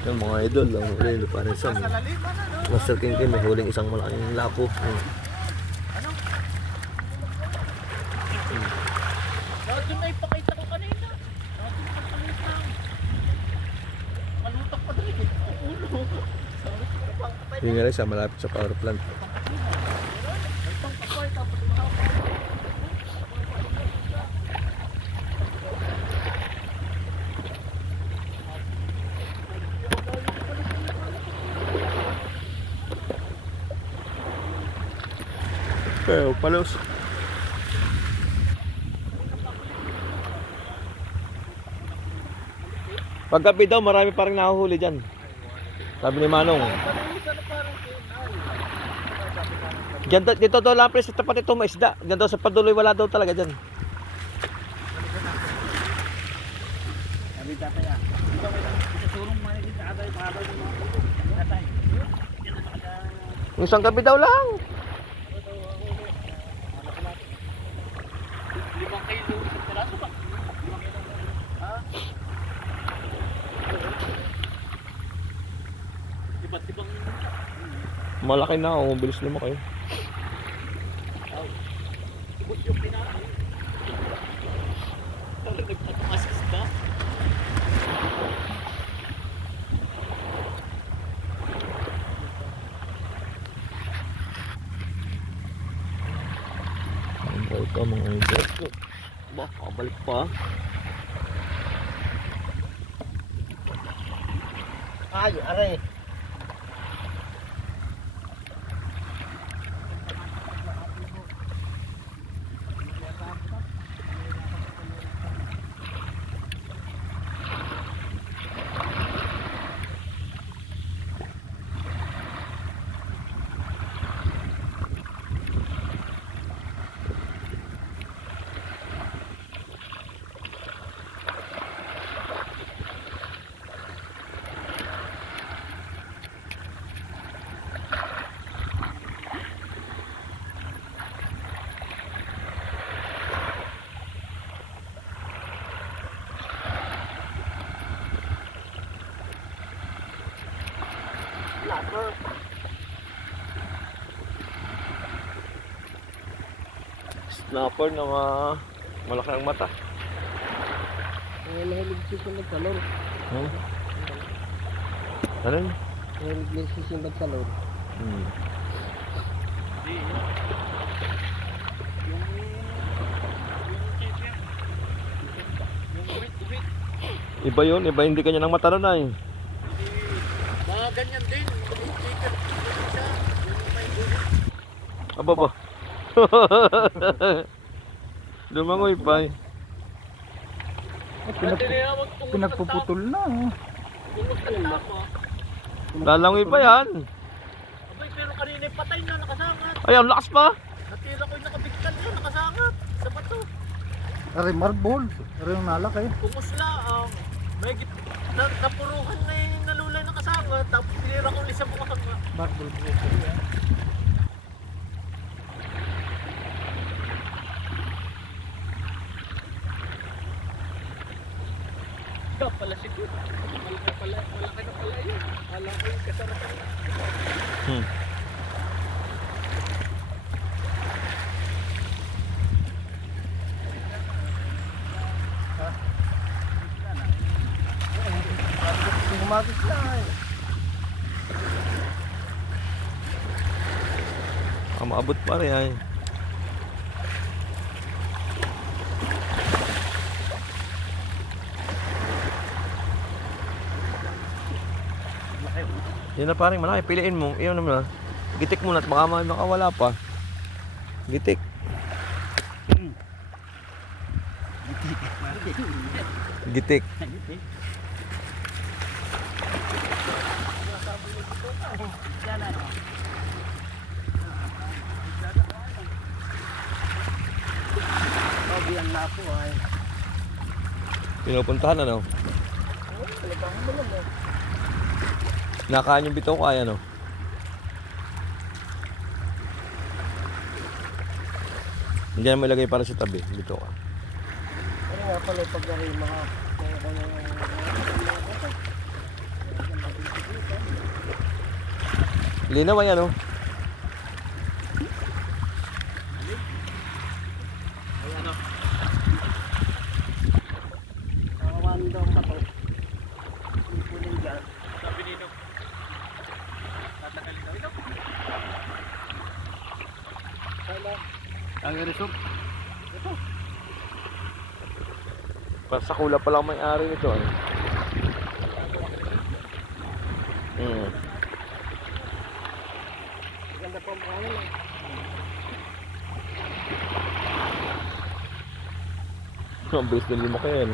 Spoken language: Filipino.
Yung mga idol, ang huli pa rin sa Master King Kim, may huling isang malaking lapo. Doon na ipakita ko kanina. Doon na kapalit lang. Malutak pa dali. Ulo. Yung nga rin sa malapit sa power plant. Okay, palos. Paggabi daw, marami pa rin nahuhuli dyan. Sabi ni Manong. Diyan, dito daw lang sa tapat ito may isda. Diyan daw sa Paduloy wala daw talaga dyan. Sabi tatay ah. Isusurong manigit sa atay. Pahabay ng mga tatay. Yung isang gabi daw lang. 5 kilo isang piraso ba? 5 kilo. Ha? Iba't ibang Malaki na ako, mabilis lumaki. ibot yung pinaka. Nagpatumasis ba? Ito mga idol. Ba, kabalik pa. Ay, aray. Snapper na malaki ang mata. Mahilig sisimag sa lor. Hmm? Ano yun? Mahilig sisimag sa lor. Iba yun, iba hindi kanya nang mata nun ay. Mga ganyan din. Aba ba? Lumangoy pa eh. Pinagpuputol na. Lalangoy pa yan. Abay, pero kanina patay na nakasangat. Ay, ang lakas pa. Natira ko yung nakabigtan na nakasangat. Sa bato. Ari marble, ari yung nalaki. Kumusla ang may napuruhan na yung nalulay nakasangat. Tapos tinira ko ulit sa mga Marble po. pala siguro. Malaki na pala yun. Alam ko yung kasarapan. Umagis na eh. Maabot pa rin ay. Yan na paring malaki, piliin mo. Iyon naman na. Gitik muna at baka makawala pa. Gitik. Gitik. Bilang na po ay. Pinupuntahan ano? Nakain yung bitaw ko ay ano? Hindi na mo ilagay para sa tabi, bitaw ka. Ano nga pala pag mga Linaw ay ano? Ay ano? Nakawan daw ang bato. Ipunin dyan. Sabi nito. Tatagalin daw ito. Ang irisog. Ito. Sa kula pa lang may-ari nito. Ano? Ganda po ang pangalan eh. Ang bilis din lima kayo yan.